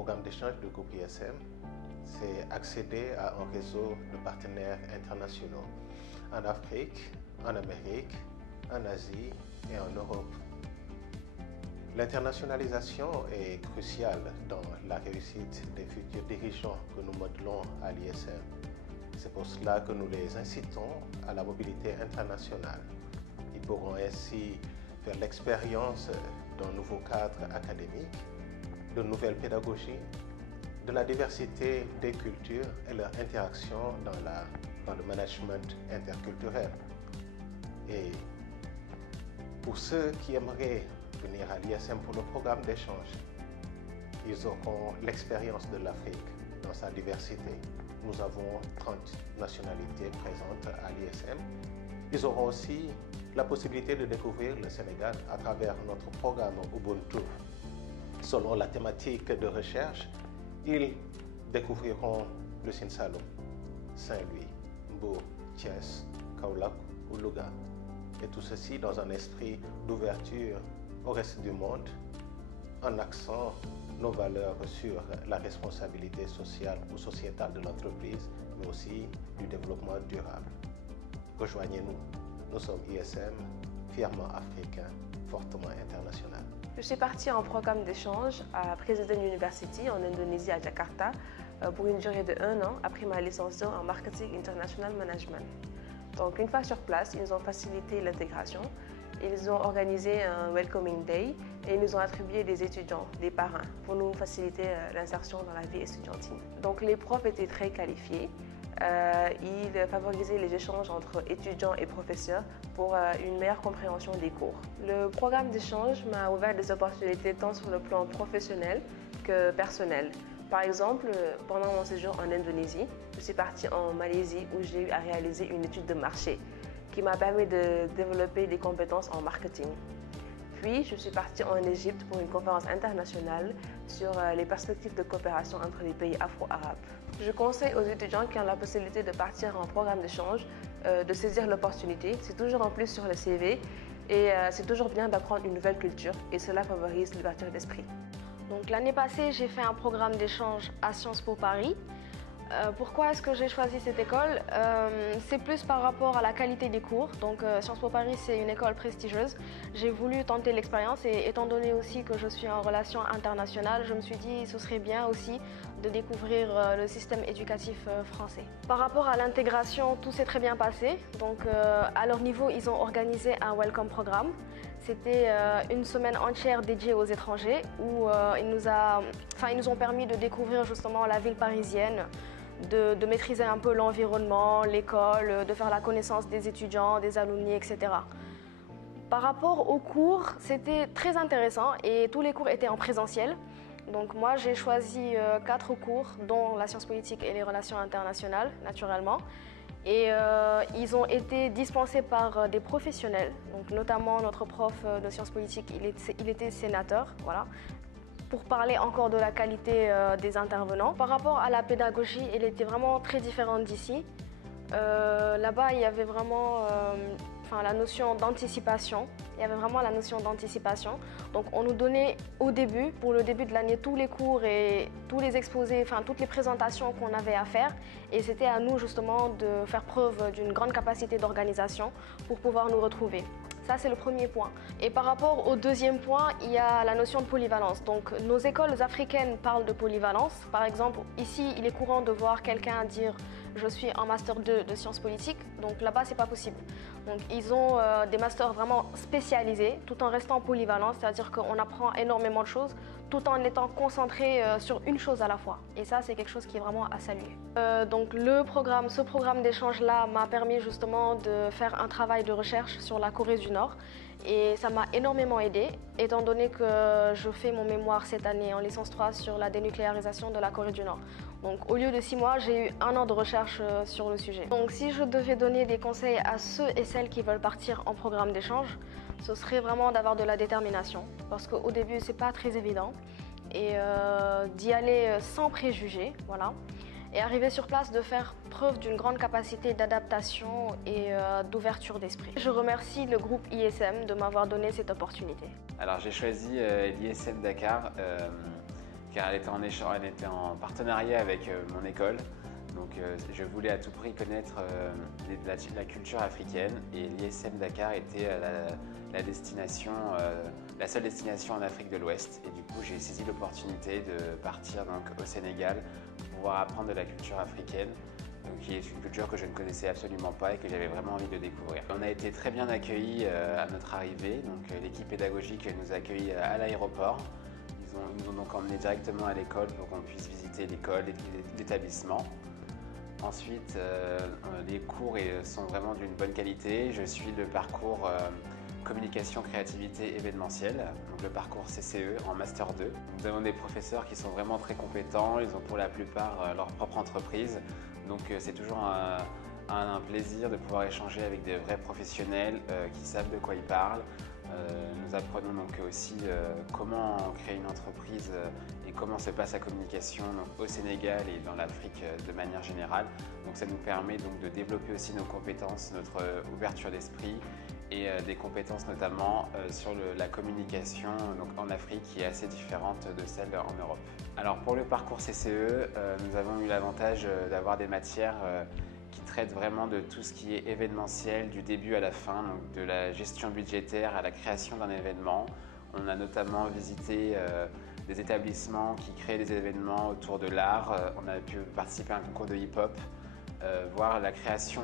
programme d'échange du groupe ISM, c'est accéder à un réseau de partenaires internationaux en Afrique, en Amérique, en Asie et en Europe. L'internationalisation est cruciale dans la réussite des futurs dirigeants que nous modelons à l'ISM. C'est pour cela que nous les incitons à la mobilité internationale. Ils pourront ainsi faire l'expérience d'un nouveau cadre académique, de nouvelles pédagogies, de la diversité des cultures et leur interaction dans le management interculturel. Et pour ceux qui aimeraient venir à l'ISM pour le programme d'échange, ils auront l'expérience de l'Afrique dans sa diversité. Nous avons 30 nationalités présentes à l'ISM. Ils auront aussi la possibilité de découvrir le Sénégal à travers notre programme Ubuntu. Selon la thématique de recherche, ils découvriront le Sine Saloum, Saint-Louis, Mbour, Thiès, Kaolack ou Louga. Et tout ceci dans un esprit d'ouverture au reste du monde, en axant nos valeurs sur la responsabilité sociale ou sociétale de l'entreprise, mais aussi du développement durable. Rejoignez-nous. Nous sommes ISM, fièrement africain, fortement international. Je suis partie en programme d'échange à President University en Indonésie à Jakarta pour une durée de 1 an après ma licence 2 en Marketing International Management. Donc une fois sur place, ils nous ont facilité l'intégration. Ils ont organisé un Welcoming Day et ils nous ont attribué des étudiants, des parrains, pour nous faciliter l'insertion dans la vie estudiantine. Donc les profs étaient très qualifiés. Ils favorisaient les échanges entre étudiants et professeurs pour une meilleure compréhension des cours. Le programme d'échange m'a ouvert des opportunités tant sur le plan professionnel que personnel. Par exemple, pendant mon séjour en Indonésie, je suis partie en Malaisie où j'ai eu à réaliser une étude de marché qui m'a permis de développer des compétences en marketing. Puis, je suis partie en Égypte pour une conférence internationale sur les perspectives de coopération entre les pays afro-arabes. Je conseille aux étudiants qui ont la possibilité de partir en programme d'échange de saisir l'opportunité. C'est toujours en plus sur le CV et c'est toujours bien d'apprendre une nouvelle culture et cela favorise l'ouverture d'esprit. Donc l'année passée, j'ai fait un programme d'échange à Sciences Po Paris. Pourquoi est-ce que j'ai choisi cette école? C'est plus par rapport à la qualité des cours. Donc Sciences Po Paris, c'est une école prestigieuse. J'ai voulu tenter l'expérience et étant donné aussi que je suis en relations internationales, je me suis dit ce serait bien aussi de découvrir le système éducatif français. Par rapport à l'intégration, tout s'est très bien passé. Donc à leur niveau, ils ont organisé un Welcome Programme. C'était une semaine entière dédiée aux étrangers où ils nous ont permis de découvrir justement la ville parisienne, de maîtriser un peu l'environnement, l'école, de faire la connaissance des étudiants, des alumni, etc. Par rapport aux cours, c'était très intéressant et tous les cours étaient en présentiel. Donc moi, j'ai choisi 4 cours, dont la science politique et les relations internationales, naturellement. Et ils ont été dispensés par des professionnels, donc notamment notre prof de sciences politiques, il était sénateur, voilà, pour parler encore de la qualité des intervenants. Par rapport à la pédagogie, elle était vraiment très différente d'ici. Là-bas, il y avait vraiment la notion d'anticipation. Il y avait vraiment la notion d'anticipation. Donc on nous donnait au début, pour le début de l'année, tous les cours et tous les exposés, toutes les présentations qu'on avait à faire. Et c'était à nous justement de faire preuve d'une grande capacité d'organisation pour pouvoir nous retrouver. Ça, c'est le premier point. Et par rapport au deuxième point, il y a la notion de polyvalence. Donc, nos écoles africaines parlent de polyvalence. Par exemple, ici, il est courant de voir quelqu'un dire « je suis en master 2 de sciences politiques ». Donc là-bas, c'est pas possible. Donc, ils ont des masters vraiment spécialisés, tout en restant polyvalents, c'est-à-dire qu'on apprend énormément de choses, tout en étant concentré sur une chose à la fois. Et ça, c'est quelque chose qui est vraiment à saluer. Donc, ce programme d'échange-là m'a permis justement de faire un travail de recherche sur la Corée du Nord. Et ça m'a énormément aidée, étant donné que je fais mon mémoire cette année en licence 3 sur la dénucléarisation de la Corée du Nord. Donc au lieu de 6 mois, j'ai eu 1 an de recherche sur le sujet. Donc si je devais donner des conseils à ceux et celles qui veulent partir en programme d'échange, ce serait vraiment d'avoir de la détermination. Parce qu'au début, c'est pas très évident. Et d'y aller sans préjugés, voilà. Et arriver sur place, de faire preuve d'une grande capacité d'adaptation et d'ouverture d'esprit. Je remercie le groupe ISM de m'avoir donné cette opportunité. Alors j'ai choisi l'ISM Dakar car elle était en partenariat avec mon école. Donc je voulais à tout prix connaître la culture africaine et l'ISM Dakar était la seule destination en Afrique de l'Ouest. Et du coup, j'ai saisi l'opportunité de partir donc, au Sénégal pour pouvoir apprendre de la culture africaine, donc, qui est une culture que je ne connaissais absolument pas et que j'avais vraiment envie de découvrir. On a été très bien accueillis à notre arrivée. L'équipe pédagogique nous a accueillis à l'aéroport. Ils nous ont donc emmenés directement à l'école pour qu'on puisse visiter l'école et l'établissement. Ensuite, les cours sont vraiment d'une bonne qualité. Je suis le parcours communication, créativité, événementiel, donc le parcours CCE en Master 2. Nous avons des professeurs qui sont vraiment très compétents, ils ont pour la plupart leur propre entreprise, donc c'est toujours un plaisir de pouvoir échanger avec des vrais professionnels qui savent de quoi ils parlent. Nous apprenons donc aussi comment créer une entreprise et comment se passe la communication au Sénégal et dans l'Afrique de manière générale. Donc ça nous permet donc de développer aussi nos compétences, notre ouverture d'esprit et des compétences notamment sur la communication donc en Afrique qui est assez différente de celle en Europe. Alors pour le parcours CCE, nous avons eu l'avantage d'avoir des matières qui traite vraiment de tout ce qui est événementiel du début à la fin, donc de la gestion budgétaire à la création d'un événement. On a notamment visité des établissements qui créent des événements autour de l'art. On a pu participer à un concours de hip-hop, voir la création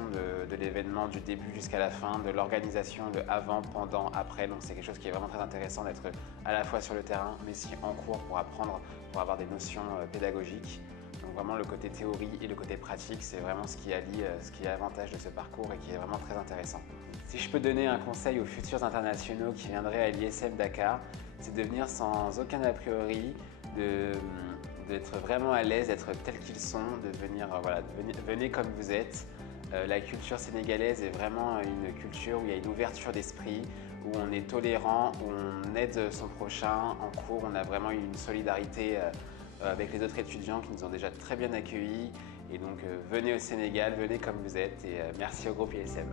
de l'événement du début jusqu'à la fin, de l'organisation, de avant, pendant, après. Donc c'est quelque chose qui est vraiment très intéressant d'être à la fois sur le terrain, mais aussi en cours pour apprendre, pour avoir des notions pédagogiques. Donc vraiment le côté théorie et le côté pratique, c'est vraiment ce qui allie, ce qui est l'avantage de ce parcours et qui est vraiment très intéressant. Si je peux donner un conseil aux futurs internationaux qui viendraient à l'ISM Dakar, c'est de venir sans aucun a priori, d'être vraiment à l'aise, d'être tels qu'ils sont, de venir, voilà, venez comme vous êtes. La culture sénégalaise est vraiment une culture où il y a une ouverture d'esprit, où on est tolérant, où on aide son prochain. En cours, on a vraiment une solidarité avec les autres étudiants qui nous ont déjà très bien accueillis. Et donc venez au Sénégal, venez comme vous êtes et merci au groupe ISM.